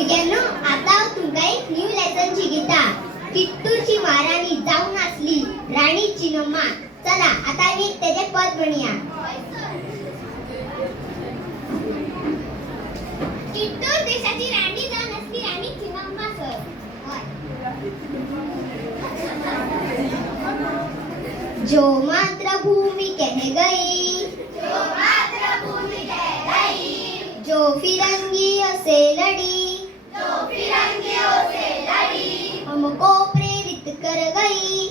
भुरग्यांनो आता तुमका एक न्यू लेसन शिकयता. किट्टूरची महाराणी जाऊन असली राणी चिन्नम्मा. चला आता आम्ही त्याचे पद म्हणूया. किट्टूर देशाची राणी जाऊन असली राणी चिन्नम्मा सर. जो मातृभूमि कह गई, जो फिरंगियों से लड़ी, हमको प्रेरित कर गई,